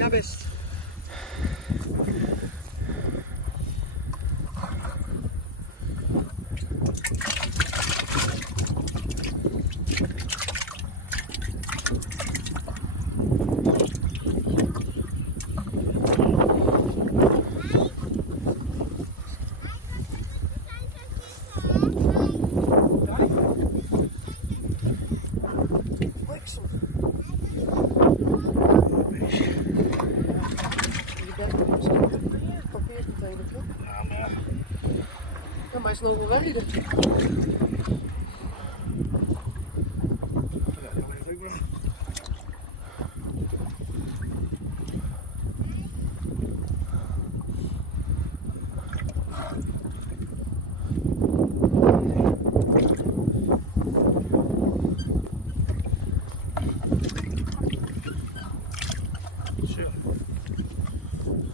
Ja, best. Ja, maar hij is nog wel rijden.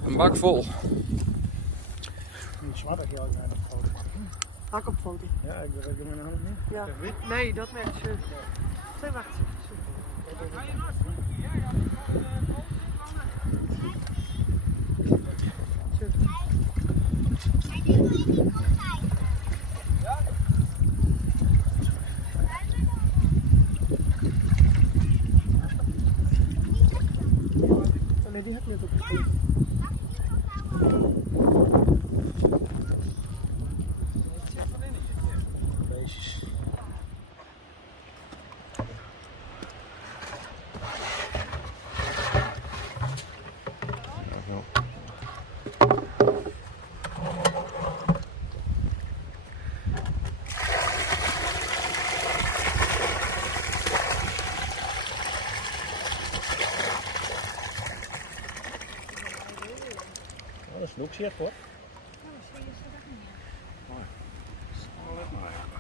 Een bak vol. Niet zwart als je al naar de foto maakt. Hak op foto. Ja, ik doe mijn hand niet. Ja. Nee, dat merkt ze. Zeg, wacht. Oh nee, die heb ik net opgeschreven. Beestjes. Oh, dat is een hoekzicht hoor. Oh, zie je ze dat niet meer? Zal het maar.